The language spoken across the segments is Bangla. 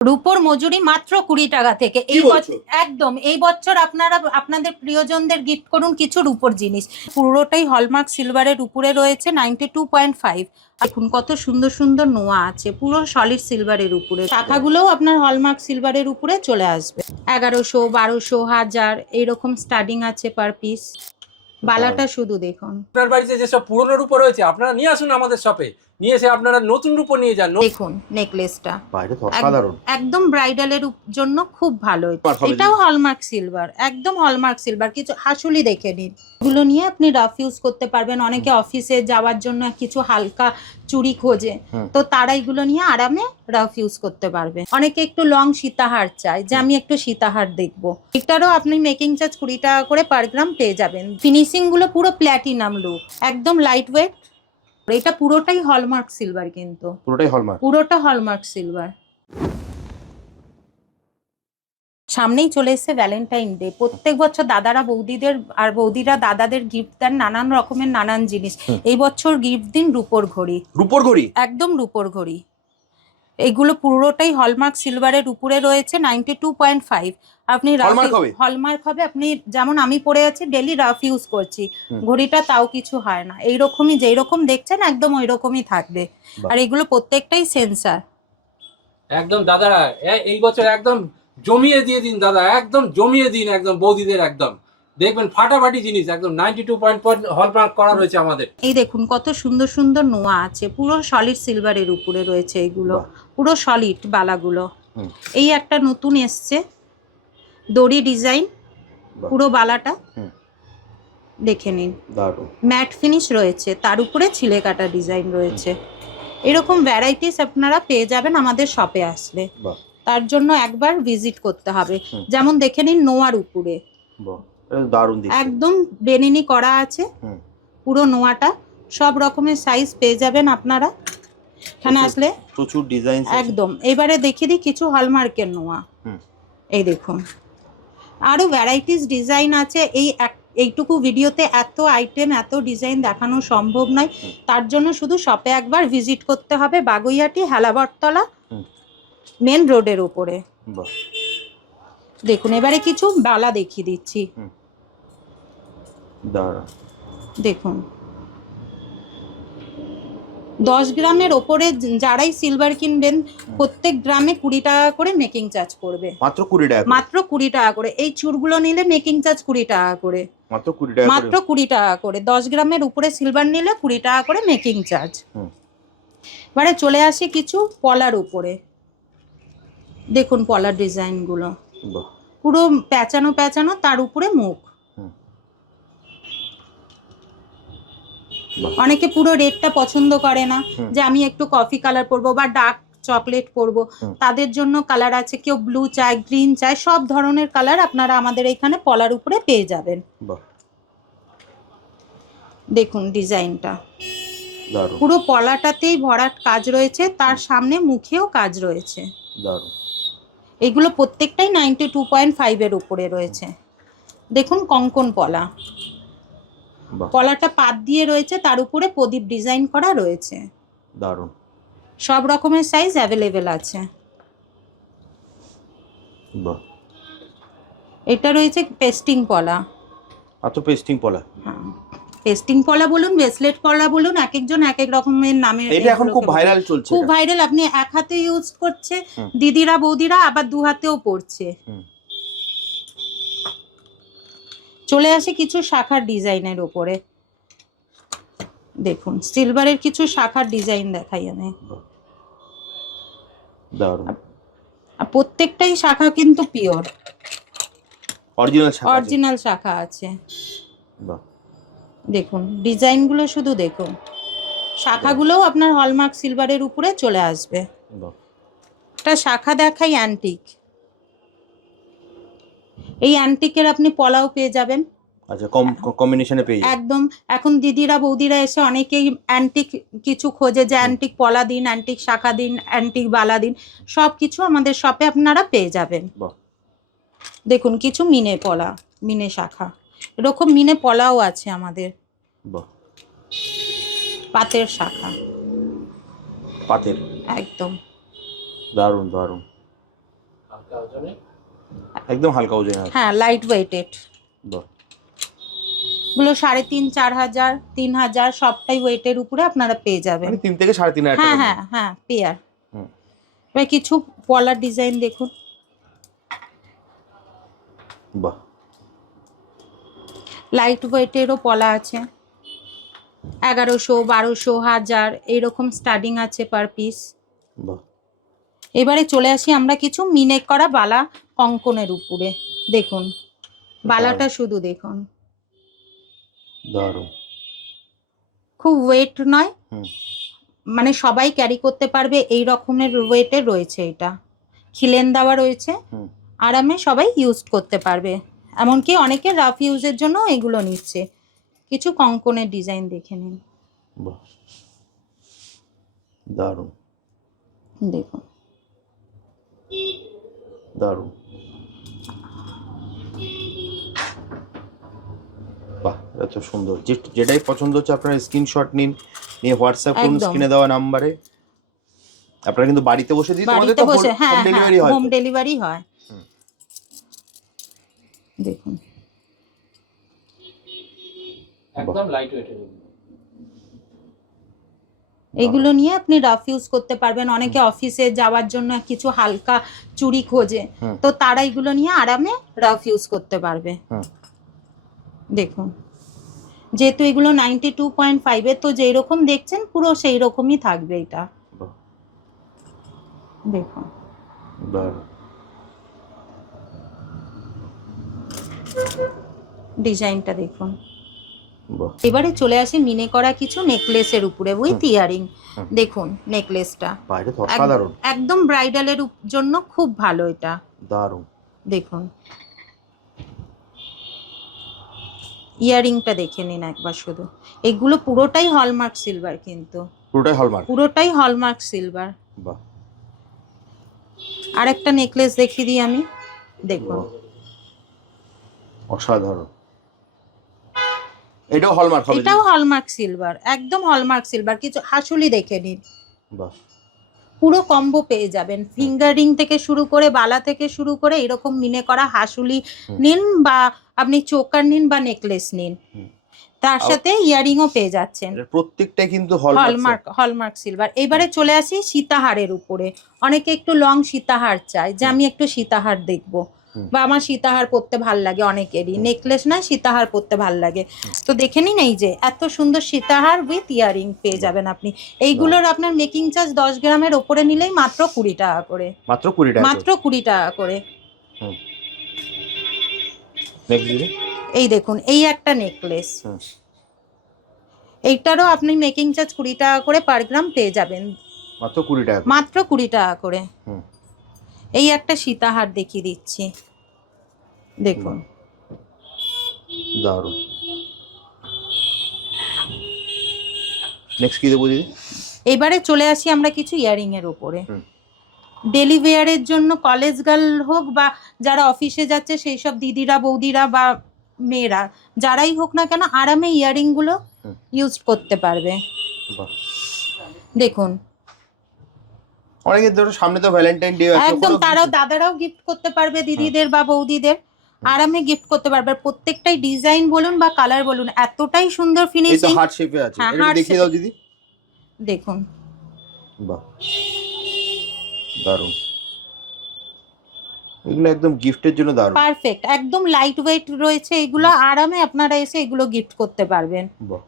রূপোর মজুরি মাত্র 20 টাকা থেকে। এই বছর একদম এই বছর আপনারা আপনাদের প্রিয়জনদের গিফট করুন কিছু রূপোর জিনিস। পুরোটাই হলমার্ক সিলভারের উপরে রয়েছে 92.5। দেখুন কত সুন্দর সুন্দর নোয়া আছে, পুরো সলিড সিলভারের উপরে। শাখাগুলোও আপনার হলমার্ক সিলভারের উপরে চলে আসবে। 1100, 1200, 1000 এইরকম স্টার্টিং আছে পার পিস। বালাটা শুধু দেখুন। আপনার বাড়িতে যেসব পুরনো রূপো রয়েছে আপনারা নিয়ে আসুন আমাদের শপে, নিয়ে এসে আপনারা নতুন রূপো নিয়ে যান। দেখুন নেকলেসটা বাইরে তো অসাধারণ, একদম ব্রাইডালের জন্য খুব ভালো। এটাও হলমার্ক সিলভার, একদম হলমার্ক সিলভার। কিছু হাসুলি দেখে নিন, এগুলো নিয়ে আপনি রাফ ইউজ করতে পারবেন। অনেকে অফিসে যাওয়ার জন্য কিছু হালকা চুড়ি খোঁজে, তো তারা এগুলো নিয়ে আরামে রাফ ইউজ করতে পারবে। অনেকে একটু লং সীতাহার চায়, যে আমি একটু সীতাহার দেখবো, এটারও আপনি মেকিং চার্জ 20 টাকা করে পার গ্রাম পেয়ে যাবেন। ফিনিশিং গুলো পুরো প্ল্যাটিনাম লুক, একদম লাইট ওয়েট। এটা পুরোটাই হলমার্ক সিলভার, কিন্তু পুরোটা হলমার্ক সিলভার। সামনেই চলে এসেছে ভ্যালেন্টাইন ডে। প্রত্যেক বছর দাদারা বৌদিদের আর বৌদিরা দাদাদের গিফট দেন নানান রকমের নানান জিনিস। এই বছর গিফট দিন রূপোর ঘড়ি। রূপোর ঘড়ি, একদম রূপোর ঘড়ি। এইগুলো পুরোটাই হলমার্ক সিলভারের উপরে রয়েছে 92.5। আপনি হলমার্ক হবে। আপনি যেমন আমি পরে আছি, ডেলি রাফ ইউজ করছি, ঘড়িটা তাও কিছু হয় না। এইরকমই যেই রকম দেখছেন একদম ওই রকমই থাকবে। আর এগুলো প্রত্যেকটাই সেন্সার। একদম দাদারা এই বছর একদম জমিয়ে দিয়ে দিন দাদা, একদম জমিয়ে দিন, একদম বৌদিদের একদম দেখবেন ফাটাফাটি জিনিস, একদম 92 হলমার্ক করা রয়েছে আমাদের। এই দেখুন কত সুন্দর সুন্দর নোয়া আছে, পুরো সলিড সিলভারের উপরে রয়েছে। এগুলো পুরো সলিড বালাগুলো। এই একটা নতুন এসছে দড়ি ডিজাইন, পুরো বালাটা দেখে নিন, ম্যাট ফিনিশ রয়েছে, তার উপরে ছিলে কাটা ডিজাইন রয়েছে। এরকম ভ্যারাইটিস আপনারা পেয়ে যাবেন আমাদের শপে আসলে। তার জন্য একবার ভিজিট করতে হবে। যেমন দেখে নিন নোয়ার উপরে একদম বেনিনি করা আছে পুরো নোয়াটা। সব রকমের সাইজ পেয়ে যাবেন আপনারা এখানে আসলে, প্রচুর ডিজাইন একদম। এবারে দেখিয়ে দিই কিছু হলমার্কের নোয়া। এই দেখুন আরো ভ্যারাইটিস ডিজাইন আছে। এইটুকু ভিডিওতে এত আইটেম এত ডিজাইন দেখানো সম্ভব নয়, তার জন্য শুধু শপে একবার ভিজিট করতে হবে। বাগুইয়াটি হেলাবরতলা মেন রোডের উপরে। দেখুন এবারে কিছু বালা দেখিয়ে দিচ্ছি। দেখুন 10 গ্রামের ওপরে যারাই সিলভার কিনবেন প্রত্যেক গ্রামে 20 টাকা করে মেকিং চার্জ পড়বে। মাত্র 20 টাকা, মাত্র 20 টাকা করে। এই চুরগুলো নিলে মেকিং চার্জ 20 টাকা করে, মাত্র 20 টাকা, মাত্র 20 টাকা করে। 10 গ্রামের উপরে সিলভার নিলে 20 টাকা করে মেকিং চার্জ। এবারে চলে আসি কিছু পলার উপরে। দেখুন পলার ডিজাইনগুলো পুরো প্যাঁচানো প্যাঁচানো, তার উপরে মুখ। অনেকে পুরো রেডটা পছন্দ করে না, যে আমি একটু কফি কালার পরবো বা ডার্ক চকলেট পরবো, তাদের জন্য কালার আছে। কেউ ব্লু চায়, গ্রিন চায়, সব ধরনের কালার আপনারা আমাদের এখানে পলার উপরে পেয়ে যাবেন। দেখুন ডিজাইনটা পুরো পলাটাতেই ভরাট কাজ রয়েছে, তার সামনে মুখেও কাজ রয়েছে। এগুলো প্রত্যেকটাই 92.5 এর উপরে রয়েছে। দেখুন কঙ্কন পলা, পলাটা পাত দিয়ে রয়েছে, তার উপরে প্রদীপ ডিজাইন করা রয়েছে। দারুণ, সব রকমের সাইজ অ্যাভেলেবেল আছে। এটা রয়েছে পেস্টিং পলা। পেস্টিং পলা, পেস্টিং পলা বলুন, ব্রেসলেট পলা বলুন, এক একজন এক এক রকমের নামে। এটা এখন খুব ভাইরাল চলছে, খুব ভাইরাল। আপনি এক হাতে ইউজ করছে দিদিরা বৌদিরা, আবার দু হাতেও পড়ছে। চলে আসে কিছু শাখার ডিজাইনের উপরে। দেখুন সিলভারের কিছু শাখার ডিজাইন দেখাই আমি। প্রত্যেকটাই শাখা কিন্তু পিওর অরিজিনাল শাখা আছে। দেখুন ডিজাইনগুলো শুধু দেখুন, শাখাগুলোও আপনার হলমার্ক সিলভারের উপরে চলে আসবে। একটা শাখা দেখাই অ্যান্টিক। এই অ্যান্টিকের আপনি পলাও পেয়ে যাবেন। আচ্ছা, কম্বিনেশনে পেয়ে যাবেন একদম। এখন দিদিরা বৌদিরা এসে অনেকেই অ্যান্টিক কিছু খোঁজে, যে অ্যান্টিক পলা দিন, অ্যান্টিক শাখা দিন, অ্যান্টিক বালা দিন, সব কিছু আমাদের শপে আপনারা পেয়ে যাবেন। দেখুন কিছু মিনে পলা, মিনে শাখা, এরকম মিনে পলাও আছে আমাদের। পাতের শাখা, পাতের, একদম দারুণ দারুণ। হালকা ওজনে। একদম হালকা ওজন আছে। হ্যাঁ, লাইট ওয়েটেড। বাহ, গুলো 3,500, 4,000, 3,000 সবটাই ওয়েটের উপরে আপনারা পেয়ে যাবেন। মানে 3 থেকে 3,500 হ্যাঁ টাকা। হ্যাঁ হ্যাঁ, পেয়ার। হুম, এবার কিছু পলার ডিজাইন দেখুন। বাহ, লাইট ওয়েটেরও পলা আছে, 1100, 1200, 1000 এইরকম স্টার্টিং আছে পার পিস। বাহ, এবারে চলে আসি আমরা কিছু মিনে করা বালা কঙ্কনের উপরে। দেখুন বালাটা শুধু দেখুন, দারুণ। খুব ওয়েট নয়, হুম, মানে সবাই ক্যারি করতে পারবে এই রকমের ওয়েটের রয়েছে। এটা খিলেন দেওয়া রয়েছে, হুম, আরামে সবাই ইউজ করতে পারবে। এমনকি অনেকে রাফ ইউজের জন্য এগুলো নিচ্ছে। কিছু কঙ্কনের ডিজাইন দেখে নিন, বাহ, দারুণ, দেখুন। দারুণ। বাহ, এত সুন্দর। যেটাই পছন্দ হচ্ছে আপনারা স্ক্রিনশট নিন, নিয়ে হোয়াটসঅ্যাপ করুন একদম। স্ক্রিনে দেওয়া নাম্বারে। আপনারা কিন্তু বাড়িতে বসে দিই, তোমাদের বাড়িতে তো বসে, হ্যাঁ হোম হ্যাঁ, ডেলিভারি হয় হোম তো? ডেলিভারি হয়। হুম। দেখুন একদম লাইট ওয়েটের। এগুলো নিয়ে আপনি রাফ ইউজ করতে পারবেন। অনেকে অফিসে যাওয়ার জন্য কিছু হালকা চুড়ি খোঁজে, হুম। তো তারা এগুলো নিয়ে আরামে রাফ ইউজ করতে পারবে। হুম। দেখুন, যেহেতু এগুলো 92.5 তো যেই রকম দেখছেন পুরো সেই রকমই থাকবে এটা। বাহ, দেখুন দারুণ। ডিজাইনটা দেখুন। বাহ, এবারে চলে আসি মিনে করা কিছু নেকলেসের উপরে উইথ ইয়ারিং। হুম। দেখুন নেকলেসটা বাইরে তো অসাধারণ। একদম ব্রাইডালের জন্য খুব ভালো এটা। দারুণ। দেখুন ইয়ারিংটা দেখে নিন একবার শুধু। এগুলো পুরোটাই হলমার্ক সিলভার, কিন্তু পুরোটাই হলমার্ক। পুরোটাই হলমার্ক সিলভার। বাহ, আর একটা নেকলেস দেখিয়ে দিই আমি, দেখুন। বাহ, অসাধারণ। এটাও হলমার্ক হবে? এটাও হলমার্ক সিলভার, একদম হলমার্ক সিলভার। কিছু হাসুলি দেখে নিন, বাহ, পুরো কম্বো পেয়ে যাবেন। ফিঙ্গারিং থেকে শুরু করে বালা থেকে শুরু করে এরকম মিনে করা হাসুলি নিন, বা আপনি চোকার নিন বা নেকলেস নিন, তার সাথে ইয়ারিংও পেয়ে যাচ্ছেন। প্রত্যেকটা কিন্তু হলমার্ক সিলভার। এবারে চলে আসি সীতাহারের উপরে। অনেকে একটু লং সীতাহার চায়, যে আমি একটু সীতাহার দেখবো, বা আমার সীতাহার পরতে ভাল লাগে, অনেকেরই নেকলেস না সীতাহার পরতে ভাল লাগে। তো দেখে নিন, এই যে এত সুন্দর সীতাহার উইথ ইয়ারিং পেয়ে যাবেন আপনি। এইগুলোর আপনার মেকিং চার্জ 10 গ্রামের ওপরে নিলেই মাত্র 20 টাকা করে। মাত্র 20 টাকা? মাত্র 20 টাকা করে। এই দেখুন, এই একটা নেকলেস, এইটারও আপনি মেকিং চার্জ 20 টাকা করে পার গ্রাম পেয়ে যাবেন। মাত্র 20 টাকা? মাত্র 20 টাকা করে। এই একটা সীতাহার দেখিয়ে দিচ্ছি, দেখুন। দারুণ। নেক্সট কি দেবো দিদি? এবারে চলে আসি আমরা কিছু ইয়ারিং এর উপরে। ডেলি ওয়্যারের জন্য কলেজ গার্ল হোক বা যারা অফিসে যাচ্ছে সেই সব দিদিরা বৌদিরা বা মেয়েরা যারাই হোক না কেন, আরামে ইয়ারিং গুলো ইউজ করতে পারবে। দেখুন অনেকের ধরো সামনে তো ভ্যালেন্টাইন ডে আছে, একদম তারাও দাদারাও গিফট করতে পারবে, দিদিদের বা বৌদিদের আরামে গিফট করতে পারবে। প্রত্যেকটাই ডিজাইন বলুন বা কালার বলুন এতটাই সুন্দর এই তো ফিনিশিং। হার্ট শেপে আছে, এটা দেখিয়ে দাও দিদি। দেখুন বাহ, দারুণ। এগুলো একদম গিফটের জন্য দারুণ, পারফেক্ট। একদম লাইট ওয়েট রয়েছে এগুলো, আরামে আপনারা এসে এগুলো গিফট করতে পারবেন। বাহ,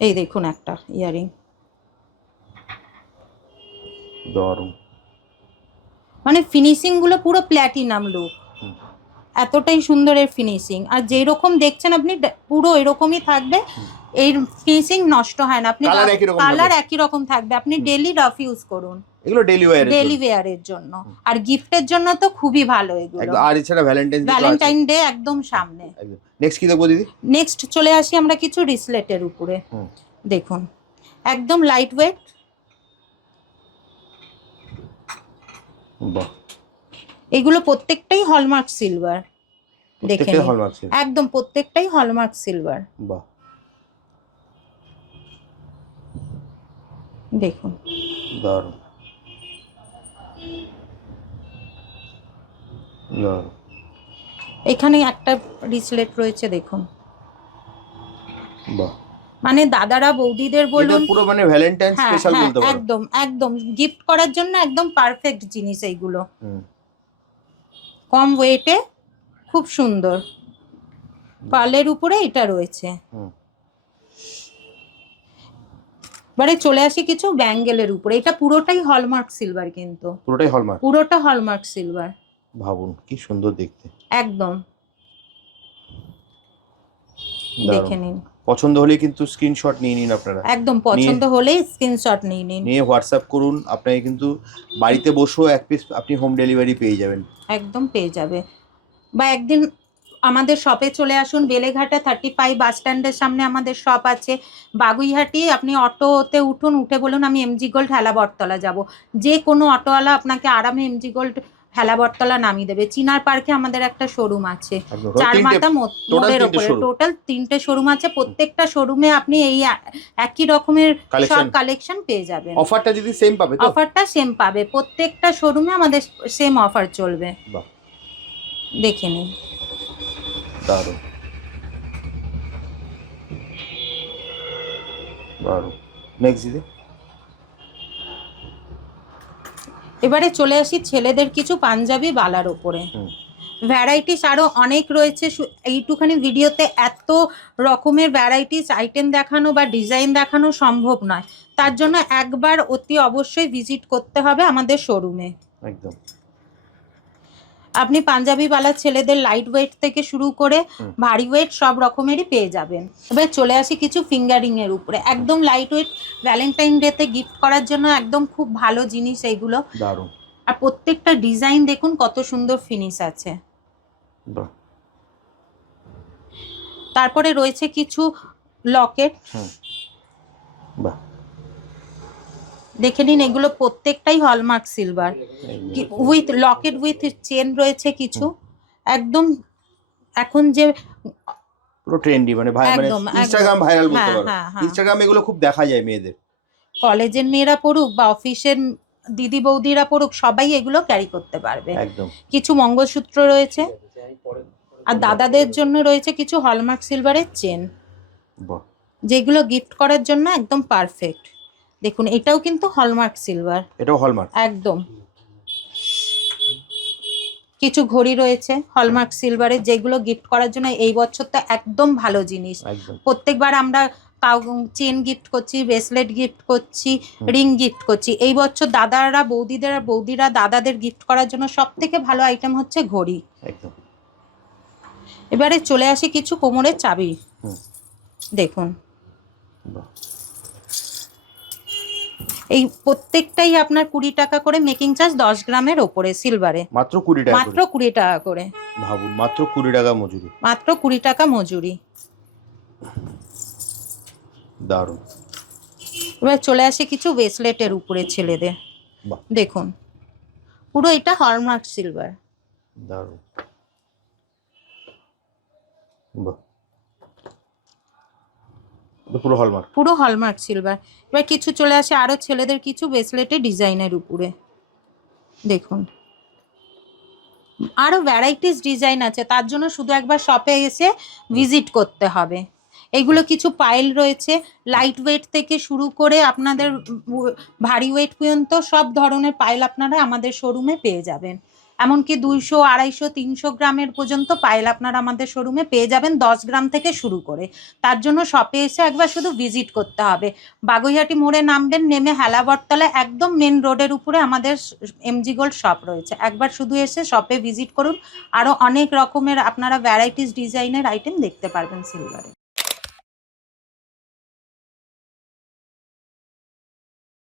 এই দেখুন একটা ইয়ারিং, দারুণ। মানে ফিনিশিং গুলো পুরো প্ল্যাটিনাম লুক, এতটাই সুন্দর এর ফিনিশিং। আর যেই রকম দেখছেন আপনি পুরো এরকমই থাকবে, এই ফিনিশিং নষ্ট হয় না। আপনি কালার একই রকম থাকবে, আপনি ডেলি রাফ ইউজ করুন। এগুলো ডেলি ওয়্যারের জন্য আর গিফটের জন্য তো খুবই ভালো এগুলো। আর এছাড়া ভ্যালেন্টাইন ডে একদম সামনে। নেক্সট কি দেবো দিদি? নেক্সট চলে আসি আমরা কিছু রিসলেটের উপরে। দেখুন একদম লাইট ওয়েট। বাহ, এগুলো প্রত্যেকটাই হলমার্ক সিলভার। দেখে নিন, হলমার্ক সিলভার, একদম প্রত্যেকটাই হলমার্ক সিলভার। বাহ, দেখুন দারুণ। দারুণ। এখানে একটা রিসলেট রয়েছে দেখুন, বাহ, মানে দাদারা বৌদিদের এটা বলুন, পুরো মানে ভ্যালেন্টাইন হ্যাঁ স্পেশাল হ্যাঁ বলতে পারো। একদম একদম গিফট করার জন্য একদম পারফেক্ট জিনিস এইগুলো, হুম, কম ওয়েটে, খুব সুন্দর। পার্লের উপরে এটা রয়েছে। হুম। এবারে চলে আসি কিছু ব্যাঙ্গেলের উপরে, এটা পুরোটাই হলমার্ক সিলভার, কিন্তু পুরোটাই হলমার্ক। পুরোটা হলমার্ক সিলভার, ভাবুন কি সুন্দর দেখতে। একদম। দারুণ। দেখে নিন, পছন্দ হলে কিন্তু স্ক্রিনশট নিয়ে নিন আপনারা, একদম পছন্দ হলেই স্ক্রিনশট নিয়ে নিন, নিয়ে হোয়াটসঅ্যাপ করুন। আপনাকে কিন্তু বাড়িতে বসেও এক পিস আপনি হোম ডেলিভারি পেয়ে যাবেন। একদম পেয়ে যাবে। বা একদিন আমাদের শপে চলে আসুন, বেলেঘাটা 35 বাস স্ট্যান্ডের সামনে আমাদের শপ আছে। বাগুইহাটি আপনি অটোতে উঠুন, উঠে বলুন আমি এমজি গোল্ড হেলাবরতলা যাব, যে কোনো অটোওয়ালা আপনাকে আরামে এমজি গোল্ড হেলাবরতলা নামিয়ে দেবে। চিনার পার্কে আমাদের একটা শোরুম আছে, একদম। চার তিনটে- মাথা মোড়ের তিনটে ওপরে showroom। টোটাল 3টে শোরুম আছে। প্রত্যেকটা শোরুমে আপনি এই একই রকমের সব Collection। কালেকশন পেয়ে যাবেন। অফারটা যদি সেম পাবে তো? অফারটা সেম পাবে, প্রত্যেকটা শোরুমে আমাদের সেম অফার চলবে। বাহ, দেখে নিন, দারুণ দারুণ। নেক্সট দিদি। এবারে চলে আসি ছেলেদের কিছু পাঞ্জাবি বালার ওপরে। হুম। ভ্যারাইটিস আরও অনেক রয়েছে, এইটুখানি ভিডিওতে এত রকমের ভ্যারাইটিস আইটেম দেখানো বা ডিজাইন দেখানো সম্ভব নয়, তার জন্য একবার অতি অবশ্যই ভিজিট করতে হবে আমাদের শোরুমে। একদম। আপনি পাঞ্জাবি বালা ছেলেদের লাইট ওয়েট থেকে শুরু করে হুম। ভারী ওয়েট সব রকমেরই পেয়ে যাবেন। এবার চলে আসি কিছু ফিঙ্গারিং এর উপরে, একদম লাইট ওয়েট, ভ্যালেন্টাইন ডেতে গিফট করার জন্য একদম খুব ভালো জিনিস এইগুলো। দারুণ। আর প্রত্যেকটা ডিজাইন দেখুন কত সুন্দর ফিনিশ আছে। বাহ। তারপরে রয়েছে কিছু লকেট, হুম। বাহ, দেখে নিন, এগুলো প্রত্যেকটাই hallmark silver, with Locket with chain রয়েছে কিছু, একদম এখন যে পুরো ট্রেন্ডি, মানে মানে একদম, ইনস্টাগ্রাম একদম। ভাইরাল বলতে হ্যাঁ, পারো। হ্যাঁ, হ্যাঁ। ইনস্টাগ্রামে এগুলো খুব দেখা যায় মেয়েদের। কলেজের মেয়েরা পড়ুক বা অফিসের দিদি বৌদিরা পড়ুক, সবাই এগুলো ক্যারি করতে পারবে। একদম। কিছু মঙ্গলসূত্র রয়েছে, আর দাদাদের জন্য রয়েছে কিছু হলমার্ক সিলভারের চেন, বাহ, যেগুলো গিফট করার জন্য একদম পারফেক্ট। দেখুন এটাও কিন্তু হলমার্ক সিলভার, এটাও হলমার্ক। একদম। কিছু ঘড়ি রয়েছে হলমার্ক সিলভারের, যেগুলো গিফট করার জন্য এই বছর তো একদম ভালো জিনিস। একদম। প্রত্যেকবার আমরা চেন গিফট করছি, ব্রেসলেট গিফট করছি, রিং গিফট করছি। এই বছর দাদারা বৌদিদের আর বৌদিরা দাদাদের গিফট করার জন্য সব থেকে ভালো আইটেম হচ্ছে ঘড়ি। একদম। এবারে চলে আসি কিছু কোমরের চাবি, হুম। দেখুন বাহ, এই প্রত্যেকটাই আপনার 20 টাকা করে মেকিং চার্জ, 10 গ্রামের ওপরে সিলভারে, মাত্র 20 টাকা মাত্র করে। 20 টাকা করে। ভাবুন, মাত্র 20 টাকা মজুরি। মাত্র 20 টাকা মজুরি। দারুণ। এবার চলে আসে কিছু ব্রেসলেটের উপরে ছেলেদের, বাহ, দেখুন পুরো এটা হলমার্ক সিলভার, দারুণ। বাহ, এটা পুরো হলমার্ক। পুরো হলমার্ক সিলভার। এবার কিছু চলে আসে আরো ছেলেদের কিছু ব্রেসলেটের ডিজাইনের উপরে, দেখুন আরো ভ্যারাইটিস ডিজাইন আছে, তার জন্য শুধু একবার শপে এসে ভিজিট করতে হবে। এগুলো কিছু পাইল রয়েছে, লাইট ওয়েট থেকে শুরু করে আপনাদের ভারী ওয়েট পর্যন্ত সব ধরনের পাইল আপনারা আমাদের শোরুমে পেয়ে যাবেন। এমনকি 200, 250, 300 গ্রামের পর্যন্ত পাইল আপনারা আমাদের শোরুমে পেয়ে যাবেন, 10 গ্রাম থেকে শুরু করে। তার জন্য শপে এসে একবার শুধু ভিজিট করতে হবে। বাগুইহাটি মোড়ে নামবেন, নেমে হেলাবরতলা একদম মেন রোডের উপরে আমাদের এমজি গোল্ড শপ রয়েছে। একবার শুধু এসে শপে ভিজিট করুন, আরও অনেক রকমের আপনারা ভ্যারাইটিস ডিজাইনের আইটেম দেখতে পারবেন সিলভারে।